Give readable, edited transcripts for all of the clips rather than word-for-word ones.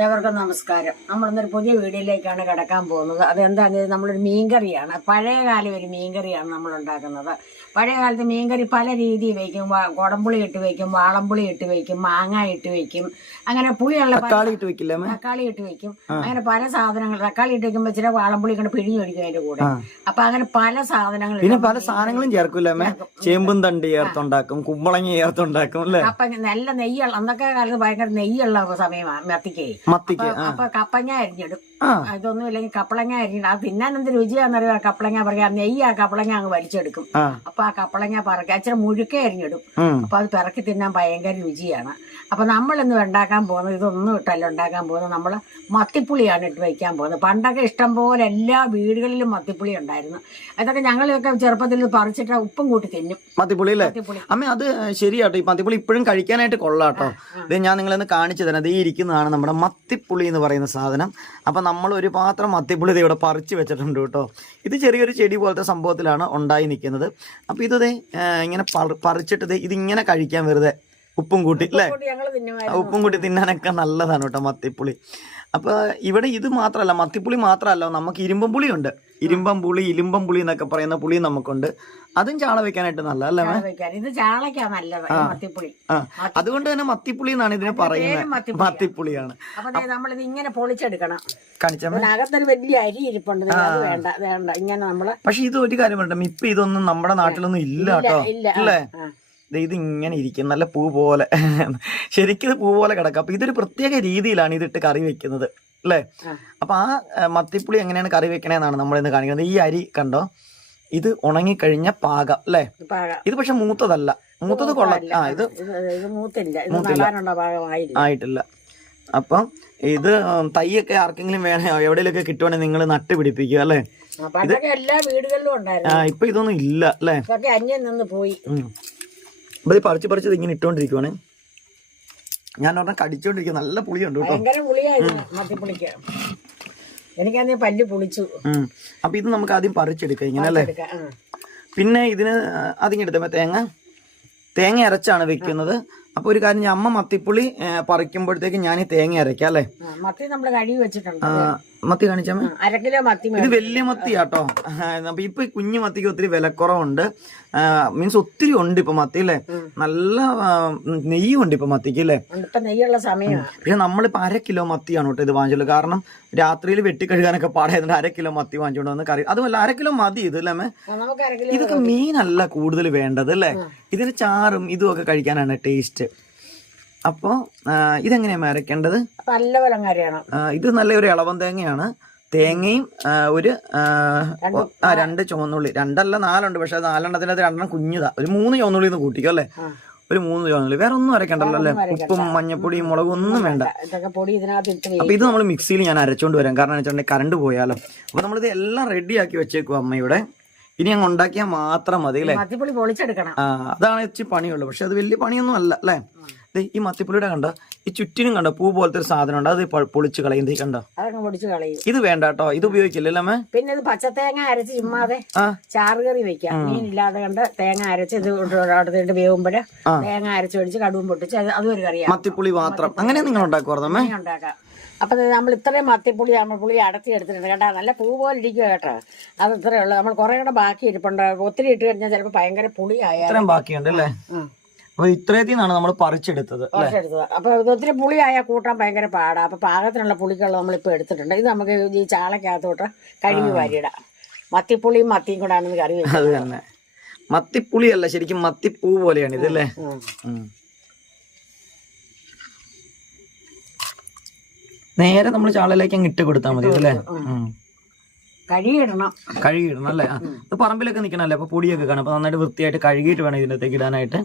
ഏവർക്കും നമസ്കാരം. നമ്മളിന്നൊരു പുതിയ വീഡിയോയിലേക്കാണ് കിടക്കാൻ പോകുന്നത്. അതെന്താണെന്ന് നമ്മളൊരു മീൻകറിയാണ്. പഴയകാല ഒരു മീൻകറിയാണ് നമ്മൾ ഉണ്ടാക്കുന്നത്. പഴയ കാലത്ത് മീൻകറി പല രീതിയിൽ വയ്ക്കും. കുടംപുളി ഇട്ട് വയ്ക്കും, വാളംപുളി ഇട്ട് വയ്ക്കും, മാങ്ങ ഇട്ട് വയ്ക്കും, അങ്ങനെ പുളിയുള്ള തക്കാളി ഇട്ട് വെക്കില്ല, തക്കാളി ഇട്ട് വയ്ക്കും. അങ്ങനെ പല സാധനങ്ങൾ. തക്കാളി ഇട്ട് വയ്ക്കുമ്പോൾ ചില വാളംപുളി കൊണ്ട് പിഴിഞ്ഞൊഴിക്കും അതിന്റെ കൂടെ. അപ്പൊ അങ്ങനെ പല സാധനങ്ങൾ, പിന്നെ പല സാധനങ്ങളും ചേർക്കൂലേ? ചേമ്പും തണ്ട് ചേർത്തുണ്ടാക്കും, കുമ്പളങ്ങ ചേർത്തുണ്ടാക്കും അല്ലേ? കപ്പങ്ങ നല്ല നെയ്യുള്ള, അന്നൊക്കെ കാലത്ത് ഭയങ്കര നെയ്യുള്ള സമയമാണ് മത്തിക്ക്. അപ്പൊ കപ്പങ്ങ അരിഞ്ഞിടും. ഇതൊന്നും ഇല്ലെങ്കിൽ കപ്പളങ്ങ അരിഞ്ഞിടും. അത് തിന്നാൻ എന്ത് രുചിയാന്നറിയാം. കപ്പളങ്ങ പറയാ നെയ്യ് ആ കപ്പളങ്ങ അങ്ങ് വലിച്ചെടുക്കും. അപ്പൊ ആ കപ്പളങ്ങ പറക്കി അച്ഛൻ മുഴുക്കെ അരിഞ്ഞിടും. അപ്പൊ അത് പിറക്കി തിന്നാൻ ഭയങ്കര രുചിയാണ്. അപ്പൊ നമ്മളിന്ന് ഉണ്ടാക്കാൻ പോകുന്നത് ഇതൊന്നും ഇട്ടല്ല ഉണ്ടാക്കാൻ പോകുന്നത്. നമ്മള് മത്തിപ്പുളിയാണ് ഇട്ട് വയ്ക്കാൻ പോകുന്നത്. പണ്ടൊക്കെ ഇഷ്ടം പോലെ എല്ലാ വീടുകളിലും മത്തിപ്പുളി ഉണ്ടായിരുന്നു. അതൊക്കെ ഞങ്ങളൊക്കെ ചെറുപ്പത്തിൽ പറിച്ചിട്ട് ഉപ്പും കൂട്ടി തിന്നും. മത്തിപ്പുളി അല്ലേ അമ്മ? അത് ശരിയാട്ടോ. ഈ മത്തിപ്പുളി ഇപ്പോഴും കഴിക്കാനായിട്ട് കൊള്ളാട്ടോ. ഇത് ഞാൻ നിങ്ങളൊന്ന് കാണിച്ചു തരാം. ഈ ഇരിക്കുന്നതാണ് നമ്മുടെ മത്തിപ്പുളി എന്ന് പറയുന്ന സാധനം. അപ്പൊ നമ്മൾ ഒരു പാത്രം മത്തിപ്പുളി ഇവിടെ പറിച്ചു വെച്ചിട്ടുണ്ട് കേട്ടോ. ഇത് ചെറിയൊരു ചെടി പോലത്തെ സംഭവത്തിലാണ് ഉണ്ടായി നിൽക്കുന്നത്. അപ്പൊ ഇത് ഇങ്ങനെ പറിച്ചിട്ട് ഇതിങ്ങനെ കഴിക്കാൻ വെറുതെ ഉപ്പും കൂട്ടി അല്ലേ? ഉപ്പും കൂട്ടി തിന്നാനൊക്കെ നല്ലതാണ് കേട്ടോ മത്തിപ്പുളി. അപ്പൊ ഇവിടെ ഇത് മാത്രമല്ല, മത്തിപ്പുളി മാത്രമല്ല, നമുക്ക് ഇരുമ്പം ഉണ്ട്. ഇരുമ്പം പുളി എന്നൊക്കെ പറയുന്ന പുളി നമുക്കുണ്ട്. അതും ചാള വെക്കാനായിട്ട് നല്ല അല്ലേ? ഇത് ചാളക്കാ നല്ലത് മത്തിപ്പുളി. അതുകൊണ്ട് തന്നെ മത്തിപ്പുളി എന്നാണ് ഇതിനെ പറയുന്നത്. മത്തിപ്പുളിയാണ്. അപ്പൊ നമ്മളിത് ഇങ്ങനെ പൊളിച്ചെടുക്കണം. കാണിച്ചൊരു വലിയ അരി ഇരിപ്പുണ്ട്. അത് വേണ്ട വേണ്ട ഇങ്ങനെ നമ്മള്. പക്ഷെ ഇത് ഒരു കാര്യം പറയട്ടെ, ഇപ്പൊ ഇതൊന്നും നമ്മുടെ നാട്ടിലൊന്നും ഇല്ല കേട്ടോ അല്ലേ? ഇത് ഇങ്ങനെ ഇരിക്കും, നല്ല പൂ പോലെ. ശരിക്കും ഇത് പൂ പോലെ കിടക്കും. അപ്പൊ ഇതൊരു പ്രത്യേക രീതിയിലാണ് ഇതിട്ട് കറി വെക്കുന്നത് അല്ലേ? അപ്പൊ ആ മത്തിപ്പുളി എങ്ങനെയാണ് കറി വെക്കണേന്നാണ് നമ്മളിന്ന് കാണിക്കുന്നത്. ഈ അരി കണ്ടോ, ഇത് ഉണങ്ങിക്കഴിഞ്ഞ പാകം അല്ലേ? ഇത് പക്ഷെ മൂത്തതല്ല. മൂത്തത് കൊള്ളാം. ഇത് ആയിട്ടില്ല. അപ്പം ഇത് തൈയൊക്കെ ആർക്കെങ്കിലും വേണോ, എവിടെയൊക്കെ കിട്ടുവാണെങ്കിൽ നിങ്ങൾ നട്ട് പിടിപ്പിക്കുക അല്ലേ? എല്ലാ വീടുകളിലും ഉണ്ടായിരുന്നു. ഇപ്പൊ ഇതൊന്നും ഇല്ല അല്ലേ? അന്യം നിന്ന് പോയി. അപ്പൊ ഇത് പറിച്ച് ഇങ്ങനെ ഇട്ടോണ്ടിരിക്കുവാണ്. ഞാൻ പറഞ്ഞ കടിച്ചോണ്ടിരിക്കുക. നല്ല പുളിയുണ്ട് കേട്ടോ. ഭയങ്കര പുളിയായിരുന്നു മത്തിപ്പുളിക്ക്. എനിക്കന്നേ പല്ല് പുളിച്ചു. അപ്പൊ ഇത് നമുക്ക് ആദ്യം പറിച്ചെടുക്കാം ഇങ്ങനെ അല്ലേ? പിന്നെ ഇതിന് അതിങ്ങെടുത്തപ്പോ തേങ്ങ അരച്ചാണ് വെക്കുന്നത്. അപ്പൊ ഒരു കാര്യം, അമ്മ മത്തിപ്പുളി പറിക്കുമ്പോഴത്തേക്ക് ഞാൻ ഈ തേങ്ങ അരക്കാം അല്ലേ? മത്തി നമ്മള് കഴുകി വെച്ചിട്ടുണ്ട്. മത്തി കാണിച്ചാ? 1/2 കിലോ മത്തി. ഇത് വലിയ മത്തിയാട്ടോ. അപ്പൊ ഇപ്പൊ കുഞ്ഞു മത്തിക്ക് ഒത്തിരി വിലക്കുറവുണ്ട്. മീൻസ് ഒത്തിരി ഉണ്ട് ഇപ്പൊ മത്തി അല്ലേ? നല്ല നെയ്യുണ്ട് ഇപ്പൊ മത്തിക്ക് അല്ലേ? നെയ്യുള്ള സമയമാണ്. പക്ഷെ നമ്മളിപ്പോ 1/2 കിലോ മത്തിയാണ് കേട്ടോ ഇത് വാങ്ങിച്ചുള്ളൂ. കാരണം രാത്രിയിൽ വെട്ടിക്കഴുകാനൊക്കെ പാടായതുകൊണ്ട് 1/2 കിലോ മത്തി വാങ്ങിച്ചുകൊണ്ട് വന്ന് കറി. അതുമല്ല 1/2 കിലോ മതി ഇത് അല്ലേ? ഇതൊക്കെ മീനല്ല കൂടുതൽ വേണ്ടത് അല്ലേ? ഇതിന് ചാറും ഇതും ഒക്കെ കഴിക്കാനാണ് ടേസ്റ്റ്. അപ്പൊ ഇതെങ്ങനെയാ അരക്കേണ്ടത്? ഇത് നല്ലൊരു ഇളവൻ തേങ്ങയാണ്. തേങ്ങയും ഒരു 2 ചുവന്നുള്ളി, 2 അല്ല 4 ഉണ്ട്. പക്ഷെ 4 2 കുഞ്ഞതാ. ഒരു 3 ചുവന്നുള്ളി എന്ന് കൂട്ടിക്കോ അല്ലേ? ഒരു 3 ചുവന്നുള്ളി. വേറെ ഒന്നും അരക്കണ്ടല്ലോ അല്ലേ? ഉപ്പും മഞ്ഞപ്പൊടിയും മുളകും ഒന്നും വേണ്ട. അപ്പൊ ഇത് നമ്മൾ മിക്സിയിൽ ഞാൻ അരച്ചോണ്ട് വരാം. കാരണം വെച്ചിട്ടുണ്ടെങ്കിൽ കറണ്ട് പോയാലോ. അപ്പൊ നമ്മളിത് എല്ലാം റെഡിയാക്കി വെച്ചേക്കും അമ്മയുടെ. ഇനി അങ്ങ് ഉണ്ടാക്കിയാൽ മാത്രം മതി അല്ലേ? അതാണ് ഇച്ചിരി പണിയുള്ളൂ. പക്ഷെ അത് വലിയ പണിയൊന്നും അല്ല അല്ലേ? ഈ മത്തിപ്പുളിയുടെ കണ്ടോ, ഈ ചുറ്റിനും കണ്ടോ പൂ പോലത്തെ ഒരു സാധനം ഉണ്ട്. അത് പൊളിച്ച് കളയും. കണ്ടോ, ഇത് വേണ്ട കേട്ടോ, ഇത് ഉപയോഗിക്കില്ലല്ലേ? പിന്നെ ഇത് പച്ചത്തേങ്ങ അരച്ച് ചുമ്മാതെ ചാറുകറി വെക്കാം. മീനില്ലാതെ കണ്ട് തേങ്ങ അരച്ച് ഇത് അടുത്തിട്ട് വേവുമ്പോഴ് തേങ്ങ അരച്ച് ഒഴിച്ച് കടുവും പൊട്ടിച്ച് അതും ഒരു കറിയാണ്. മത്തിപ്പുളി മാത്രം അങ്ങനെ നിങ്ങൾ ഉണ്ടാക്കുവാർന്നമ്മേ? ഉണ്ടാക്കാം. അപ്പൊ നമ്മൾ ഇത്രയും മത്തിപ്പുളി നമ്മൾ പുളി അടത്തി എടുത്തിട്ടുണ്ട് കേട്ടോ. നല്ല പൂ പോലെ ഇരിക്കുക കേട്ടോ. അത് ഇത്രയേ ഉള്ളൂ. നമ്മൾ കുറെ കൂടെ ബാക്കി ഇരിപ്പുണ്ട്. ഒത്തിരി ഇട്ട് കഴിഞ്ഞാൽ ചിലപ്പോൾ ഭയങ്കര പുളിയായാലും ബാക്കിയുണ്ട് അല്ലേ? അപ്പൊ ഇത്രയത്തിനാണ് നമ്മൾ പറിച്ചെടുത്തത്. അപ്പൊ ഒത്തിരി പുളിയായാൽ കൂട്ടാൻ ഭയങ്കര പാടാ. അപ്പൊ പാകത്തിനുള്ള പുളിക്കുള്ള നമ്മളിപ്പോ എടുത്തിട്ടുണ്ട്. ഇത് നമുക്ക് ഈ ചാളക്കകത്തോട്ട് കഴുകി വാരിയിടാം. മത്തിപ്പുളിയും മത്തിയും കൂടെ ആണെന്ന് കറി വെച്ചത്. അത് തന്നെ മത്തിപ്പുളിയല്ല, ശരിക്കും മത്തിപ്പൂ പോലെയാണ് ഇതല്ലേ? നേരെ നമ്മൾ ചാളയിലേക്ക് അങ്ങ് ഇട്ട് കൊടുത്താൽ മതി അല്ലേ? കഴുകിയിടണം അല്ലേ? ഇത് പറമ്പിലൊക്കെ നിൽക്കണല്ലേ? അപ്പൊ പൊടിയൊക്കെ കാണും. അപ്പൊ നന്നായിട്ട് വൃത്തിയായിട്ട് കഴുകിയിട്ട് വേണം ഇതിനകത്തേക്ക് ഇടാനായിട്ട്.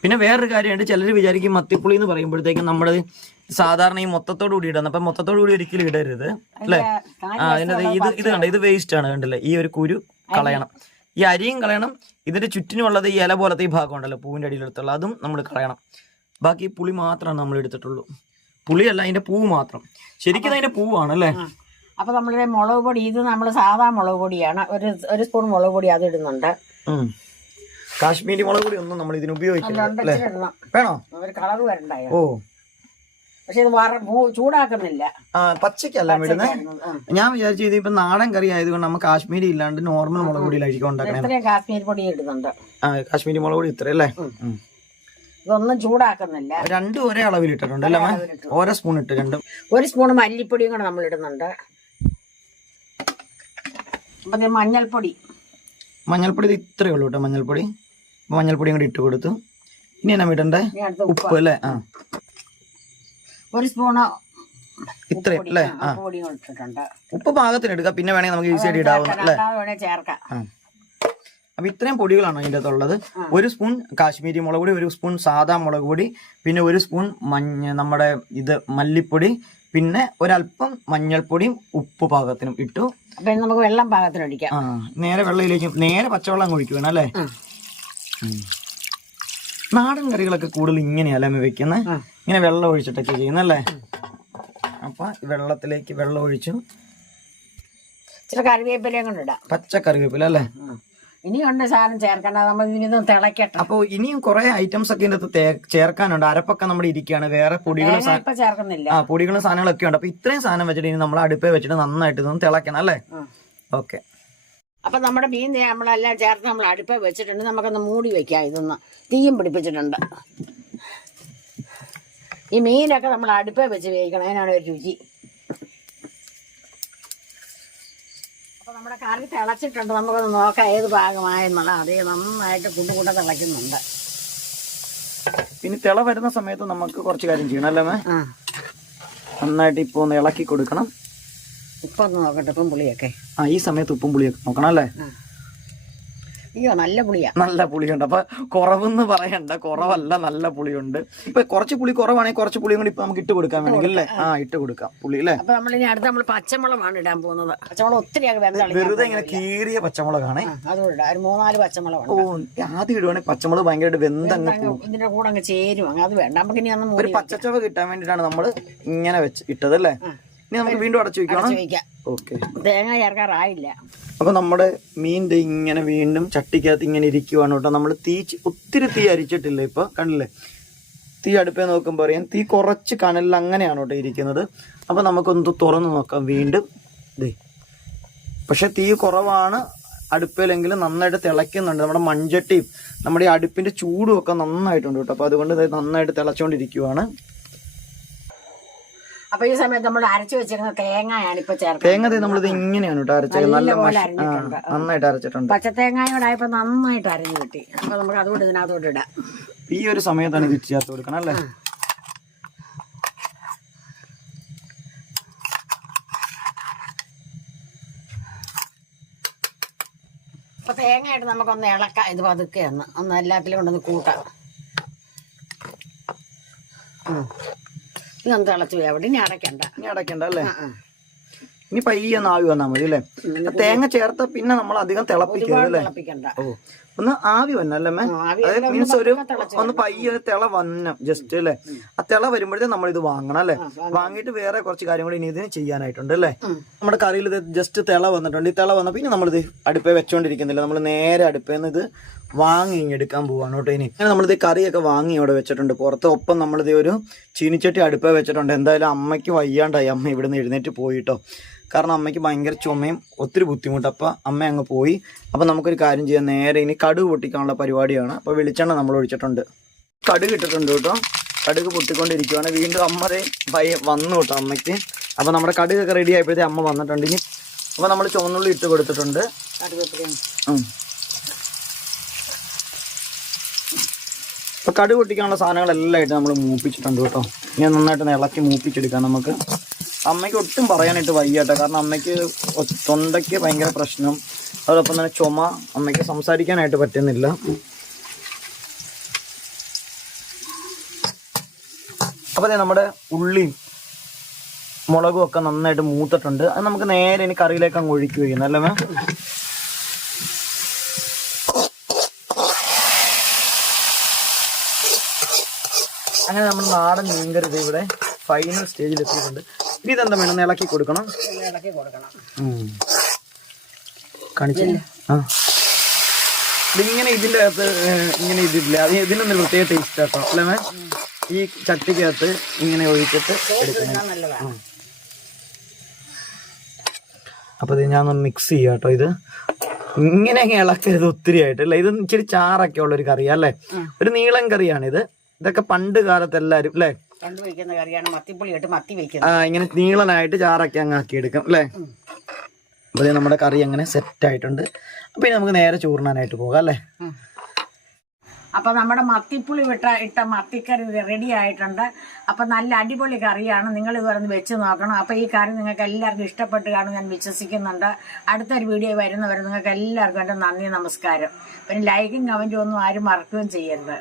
പിന്നെ വേറൊരു കാര്യമുണ്ട്, ചിലർ വിചാരിക്കും മത്തിപ്പുളി എന്ന് പറയുമ്പോഴത്തേക്കും നമ്മുടെ സാധാരണ ഈ മൊത്തത്തോടു കൂടി ഇടുന്നത്. അപ്പൊ മൊത്തത്തോടു കൂടി ഒരിക്കലും ഇടരുത് അല്ലേ? ഇത് കണ്ട, ഇത് വേസ്റ്റ് ആണ് കണ്ടില്ലേ? ഈ ഒരു കുരു കളയണം, ഈ അരിയും കളയണം. ഇതിന്റെ ചുറ്റിനുമുള്ളത് ഈ ഇല പോലത്തെ ഈ ഭാഗം ഉണ്ടല്ലോ, പൂവിന്റെ അടിയിലെടുത്തുള്ള, അതും നമ്മൾ കളയണം. ബാക്കി പുളി മാത്രമാണ് നമ്മൾ എടുത്തിട്ടുള്ളൂ. പുളിയല്ല, അതിന്റെ പൂവ് മാത്രം. ശരിക്കും അതിന്റെ പൂവാണല്ലേ? അപ്പൊ നമ്മളിത് മുളക് പൊടി, ഇത് നമ്മൾ സാധാ മുളക് പൊടിയാണ്. ഒരു സ്പൂൺ മുളക് പൊടി അത് ഇടുന്നുണ്ട്. കാശ്മീരി മുളക് പൊടി ഒന്നും നമ്മൾ ഇതിന് ഉപയോഗിക്കില്ല. വേണോ? ഒരു കളർ വരണ്ടായോ? ഓ, പക്ഷെ ഇത് ചൂടാക്കുന്നില്ല. പച്ചക്കല്ല ഇടുന്നത്. ഞാൻ വിചാരിച്ചു ഇത് ഇപ്പൊ നാടൻ കറി ആയതുകൊണ്ട് നമുക്ക് കാശ്മീരി ഇല്ലാണ്ട് നോർമൽ മുളക് പൊടിയിലായിരിക്കും ഉണ്ടാക്കണേ. കാശ്മീരി പൊടി ഇടുന്നുണ്ട്. കാശ്മീരി മുളക് പൊടി ഇത്രയല്ലേ. ഇതൊന്നും ചൂടാക്കുന്നില്ല. രണ്ടും ഒരേ അളവിൽ ഇട്ടിട്ടുണ്ട് അല്ലേ? ഓരോ സ്പൂൺ ഇട്ട് രണ്ടും. 1 സ്പൂൺ മല്ലിപ്പൊടിയും കൂടെ നമ്മൾ ഇടുന്നുണ്ട്. അപ്പൊ മഞ്ഞൾപ്പൊടി ഇത് ഇത്രയേ ഉള്ളൂ കേട്ടോ. മഞ്ഞൾപ്പൊടിയും കൂടി ഇട്ട് കൊടുത്തു. ഇനി എന്നാ ഇടണ്ടേ? ഉപ്പ് അല്ലേ? 1 സ്പൂണ് ഇത്രയും അല്ലേ? ഉപ്പ് പാകത്തിന് എടുക്കാം. പിന്നെ വേണമെങ്കിൽ നമുക്ക് ഈസി ആയിട്ട് ഇടാവുന്ന ചേർക്കാം. അപ്പൊ ഇത്രയും പൊടികളാണ് അതിൻ്റെ അകത്തുള്ളത്. 1 സ്പൂൺ കാശ്മീരി മുളക് പൊടി, 1 സ്പൂൺ സാദാ മുളക് പൊടി, പിന്നെ 1 സ്പൂൺ നമ്മുടെ മല്ലിപ്പൊടി, പിന്നെ ഒരല്പം മഞ്ഞൾപ്പൊടിയും ഉപ്പ് പാകത്തിനും ഇട്ടു. അപ്പൊ നമുക്ക് വെള്ളം പാകത്തിന് ഒഴിക്കാം. നേരെ വെള്ളയിലേക്ക് നേരെ പച്ചവെള്ളം ഒഴിക്കുക വേണം അല്ലേ? നാടൻ കറികളൊക്കെ കൂടുതൽ ഇങ്ങനെയല്ലേ വെക്കുന്നത്? ഇങ്ങനെ വെള്ളം ഒഴിച്ചിട്ടൊക്കെ ചെയ്യുന്നല്ലേ? അപ്പൊ വെള്ളത്തിലേക്ക് വെള്ളം ഒഴിച്ചു. ഇച്ചിരി കറിവേപ്പിലയും കൊണ്ട് ഇടാം. പച്ച കറിവേപ്പില അല്ലേ? ഇനിയുണ്ട് സാധനം ചേർക്കണ്ട. നമ്മൾ ഇതിനൊന്നും തിളക്കട്ടെ. അപ്പൊ ഇനിയും കുറെ ഐറ്റംസ് ഒക്കെ ഇതിനകത്ത് ചേർക്കാനുണ്ട്. അരപ്പൊക്കെ നമ്മുടെ ഇരിക്കുകയാണ്. വേറെ പൊടികളും ചേർക്കുന്നില്ല. പൊടികളും സാധനങ്ങളൊക്കെ ഉണ്ട്. അപ്പൊ ഇത്രയും സാധനം വെച്ചിട്ട് ഇനി നമ്മൾ അടുപ്പേ വെച്ചിട്ട് നന്നായിട്ട് ഇതൊന്ന് തിളക്കണം അല്ലേ? ഓക്കെ. അപ്പൊ നമ്മുടെ മീൻ നമ്മളെല്ലാം ചേർത്ത് നമ്മൾ അടുപ്പേ വെച്ചിട്ടുണ്ട്. നമുക്കൊന്ന് മൂടി വെക്കാം. ഇതൊന്ന് തീയും പിടിപ്പിച്ചിട്ടുണ്ട്. ഈ മീനൊക്കെ നമ്മൾ അടുപ്പേ വെച്ച് വേവിക്കണം. അതിനാണ് ഒരു രുചി. അപ്പൊ നമ്മുടെ കറി തിളച്ചിട്ടുണ്ട്. നമുക്കൊന്ന് നോക്കാം ഏത് ഭാഗമായെന്നുള്ള. അതേ നന്നായിട്ട് കൂട്ട തിളയ്ക്കുന്നുണ്ട്. പിന്നെ തിള വരുന്ന സമയത്ത് നമുക്ക് കുറച്ച് കാര്യം ചെയ്യണം അല്ലേ? നന്നായിട്ട് ഇപ്പൊ ഒന്ന് ഇളക്കി കൊടുക്കണം. ഉപ്പ് ഒന്ന് നോക്കട്ടെ. ഉപ്പും പുളിയൊക്കെ ഈ സമയത്ത് ഉപ്പും പുളിയൊക്കെ നോക്കണം അല്ലേ? അയ്യോ നല്ല പുളിയാ. നല്ല പുളിയുണ്ട്. അപ്പൊ കുറവെന്ന് പറയണ്ട, കുറവല്ല, നല്ല പുളിയുണ്ട്. ഇപ്പൊ കുറച്ച് പുളി കുറവാണെങ്കിൽ കുറച്ച് പുളിയും കൂടി ഇപ്പൊ നമുക്ക് ഇട്ട് കൊടുക്കാൻ വേണമെങ്കിൽ അല്ലേ? ഇട്ട് കൊടുക്കാം പുളി അല്ലേ? അപ്പൊ നമ്മളിനി അടുത്ത് നമ്മൾ പച്ചമുളകാണ് ഇടാൻ പോകുന്നത്. പച്ചമുളക് ഒത്തിരി വെറുതെ ഇങ്ങനെ കീറിയ പച്ചമുളകാണ്. അതുകൊണ്ട് ഒരു 3-4 പച്ചമുളക്. ആദ്യം ഇടുവാണെങ്കിൽ പച്ചമുളക് ഭയങ്കരമായിട്ട് വെന്തങ്ങ് ഇതിന്റെ കൂടെ അങ്ങ് ചേരും. അത് വേണ്ട. നമുക്ക് ഇനി ഒന്ന് ഒരു പച്ചച്ചവ കിട്ടാൻ വേണ്ടിട്ടാണ് നമ്മൾ ഇങ്ങനെ വെച്ച് ഇട്ടത് അല്ലേ? ഇനി നമുക്ക് വീണ്ടും അടച്ചു വെക്കണം. ഓക്കെ. തേങ്ങ ചേർക്കാറായില്ല. അപ്പൊ നമ്മുടെ മീൻ ഇങ്ങനെ വീണ്ടും ചട്ടിക്കകത്ത് ഇങ്ങനെ ഇരിക്കുവാണ് കേട്ടോ. നമ്മൾ ഒത്തിരി തീ അരിച്ചിട്ടില്ല. ഇപ്പൊ കണ്ടില്ലേ? തീ അടുപ്പേ നോക്കുമ്പോൾ അറിയാം തീ കുറച്ച് കനലിൽ അങ്ങനെയാണ് കേട്ടോ ഇരിക്കുന്നത്. അപ്പൊ നമുക്കൊന്ന് തുറന്ന് നോക്കാം വീണ്ടും. പക്ഷെ തീ കുറവാണ് അടുപ്പിലെങ്കിലും നന്നായിട്ട് തിളയ്ക്കുന്നുണ്ട്. നമ്മുടെ മൺചട്ടിയും നമ്മുടെ ഈ അടുപ്പിന്റെ ചൂടും ഒക്കെ നന്നായിട്ടുണ്ട് കേട്ടോ. അപ്പൊ അതുകൊണ്ട് നന്നായിട്ട് തിളച്ചോണ്ടിരിക്കുവാണ്. അപ്പൊ ഈ സമയത്ത് നമ്മൾ അരച്ചു വെച്ചിരുന്ന തേങ്ങയാണ് ഇപ്പൊ ചേർക്കുന്നത്. തേങ്ങ നമ്മളിത് ഇങ്ങനെയാണ് കേട്ടോ അരച്ചത്. നന്നായിട്ട് അരച്ചിട്ടുണ്ട്. പച്ചത്തേങ്ങയോടായപ്പോ നന്നായിട്ട് അരഞ്ഞു കിട്ടി. അപ്പൊ നമുക്ക് അതുകൊണ്ട് ഇതിനകത്തോട്ട് ഇടാം. ഈ ഒരു സമയത്താണ് ഇത് ചേർത്ത് കൊടുക്കണം അല്ലേ? അപ്പൊ തേങ്ങയായിട്ട് നമുക്കൊന്ന് ഇളക്കാം. ഇത് പതുക്കെ ഒന്ന് എല്ലാത്തിലും കൊണ്ടൊന്ന് കൂട്ടാം. ഇതൊന്ന് തിളച്ചു പോയി. അവിടെ ഇനി അടയ്ക്കണ്ട അല്ലേ? ഇനി പയ്യെ ആവി വന്നാൽ മതി അല്ലേ? തേങ്ങ ചേർത്ത പിന്നെ നമ്മൾ അധികം തിളപ്പിക്കണ്ട. ഒന്ന് ആവി വന്നല്ലേ? അതായത് മീൻസ് ഒന്ന് പയ്യെ തിള വന്ന ജസ്റ്റ് അല്ലേ? ആ തിള വരുമ്പോഴത്തേക്ക് നമ്മൾ ഇത് വാങ്ങണം അല്ലേ? വാങ്ങിയിട്ട് വേറെ കുറച്ച് കാര്യങ്ങൾ ഇനി ഇതിന് ചെയ്യാനായിട്ടുണ്ട് അല്ലേ? നമ്മുടെ കറിയിൽ ഇത് ജസ്റ്റ് തിള വന്നിട്ടുണ്ട്. ഈ തിള വന്ന പിന്നെ നമ്മളിത് അടുപ്പേ വെച്ചോണ്ടിരിക്കുന്നില്ല. നമ്മൾ നേരെ അടുപ്പേന്ന് ഇത് വാങ്ങി ഇങ്ങെടുക്കാൻ പോവാണ് കേട്ടോ. ഇനി അങ്ങനെ നമ്മളിത് കറിയൊക്കെ വാങ്ങി അവിടെ വെച്ചിട്ടുണ്ട് പുറത്ത്. ഒപ്പം നമ്മളിത് ഒരു ചീനിച്ചട്ടി അടുപ്പേ വെച്ചിട്ടുണ്ട്. എന്തായാലും അമ്മയ്ക്ക് വയ്യാണ്ടായി. അമ്മ ഇവിടുന്ന് എഴുന്നേറ്റ് പോയിട്ടോ. കാരണം അമ്മയ്ക്ക് ഭയങ്കര ചുമയും ഒത്തിരി ബുദ്ധിമുട്ട്. അപ്പം അമ്മ അങ്ങ് പോയി. അപ്പം നമുക്കൊരു കാര്യം ചെയ്യാം. നേരെ ഇനി കടുക് പൊട്ടിക്കാനുള്ള പരിപാടിയാണ്. അപ്പോൾ വെളിച്ചെണ്ണ നമ്മൾ ഒഴിച്ചിട്ടുണ്ട്. കടുക് ഇട്ടിട്ടുണ്ട് കേട്ടോ. കടുക് പൊട്ടിക്കൊണ്ടിരിക്കുവാണ്. വീണ്ടും അമ്മ വന്നു കേട്ടോ അമ്മയ്ക്ക്. അപ്പം നമ്മുടെ കടുകൊക്കെ റെഡി ആയപ്പോഴത്തേ അമ്മ വന്നിട്ടുണ്ട്. ഇനി അപ്പോൾ നമ്മൾ ചുവന്നുള്ളി ഇട്ട് കൊടുത്തിട്ടുണ്ട്. അപ്പോൾ കടുക് പൊട്ടിക്കാനുള്ള സാധനങ്ങളെല്ലാം ആയിട്ട് നമ്മൾ മൂപ്പിച്ചിട്ടുണ്ട് കേട്ടോ. ഇനി നന്നായിട്ട് ഇളക്കി മൂപ്പിച്ചെടുക്കാം നമുക്ക്. അമ്മയ്ക്ക് ഒട്ടും പറയാനായിട്ട് വയ്യാട്ടോ. കാരണം അമ്മയ്ക്ക് തൊണ്ടയ്ക്ക് ഭയങ്കര പ്രശ്നം, അതോടൊപ്പം തന്നെ ചുമ. അമ്മയ്ക്ക് സംസാരിക്കാനായിട്ട് പറ്റുന്നില്ല. അപ്പോൾ നമ്മുടെ ഉള്ളിയും മുളകും ഒക്കെ നന്നായിട്ട് മൂത്തിട്ടുണ്ട്. അത് നമുക്ക് നേരെ ഇനി കറിയിലേക്ക് അങ്ങ് ഒഴിക്കുകയും അല്ലേ? അങ്ങനെ നമ്മൾ നാടൻ മീൻകറി ഇവിടെ ഫൈനൽ സ്റ്റേജിൽ എത്തിയിട്ടുണ്ട്. ഇനി ഇതെന്താ വേണം? ഇളക്കി കൊടുക്കണം. കാണിച്ചില്ല. ഇതിങ്ങനെ ഇതിൻ്റെ അകത്ത് ഇങ്ങനെ ഇതില്ല. അത് ഇതിനൊന്നും പ്രത്യേക ടേസ്റ്റ് ആട്ടോ അല്ലേ? ഈ ചട്ടിക്കകത്ത് ഇങ്ങനെ ഒഴിച്ചിട്ട് എടുക്കണം. നല്ലതാണ്. അപ്പൊ ഇത് ഞാൻ ഒന്ന് മിക്സ് ചെയ്യാം കേട്ടോ. ഇത് ഇങ്ങനെ ഇളക്കരുത് ഒത്തിരി ആയിട്ടല്ലേ. ഇത് ഇച്ചിരി ചാറൊക്കെ ഉള്ള ഒരു കറിയാ അല്ലേ, ഒരു നീളൻ കറിയാണിത്. ഇതൊക്കെ പണ്ട് കാലത്ത് എല്ലാരും അല്ലേ കണ്ടുവയ്ക്കുന്ന കറിയാണ്. മത്തിപ്പുളി ഇട്ട് മത്തി വെക്കുന്നത്. ഇങ്ങനെ നീളനായിട്ട് ചാറൊക്കെ അങ്ങ് ആക്കി എടുക്കാം അല്ലേ. അപ്പൊ നമ്മുടെ കറി അങ്ങനെ സെറ്റ് ആയിട്ടുണ്ട്. അപ്പൊ ഇനി നമുക്ക് നേരെ ചോറിനാനായിട്ട് പോകാം അല്ലേ. അപ്പൊ നമ്മുടെ മത്തിപ്പുളി ഇട്ട മത്തിക്കറി റെഡി ആയിട്ടുണ്ട്. അപ്പൊ നല്ല അടിപൊളി കറിയാണ്. നിങ്ങൾ ഇത് പറഞ്ഞ് വെച്ച് നോക്കണം. അപ്പൊ ഈ കറി നിങ്ങൾക്ക് എല്ലാവർക്കും ഇഷ്ടപ്പെട്ട് കാണും ഞാൻ വിശ്വസിക്കുന്നുണ്ട്. അടുത്തൊരു വീഡിയോ വരുന്നവരെ നിങ്ങൾക്ക് എല്ലാവർക്കും എൻ്റെ നന്ദി, നമസ്കാരം. പിന്നെ ലൈക്കും കമന്റും ഒന്നും ആരും മറക്കുകയും ചെയ്യരുത്.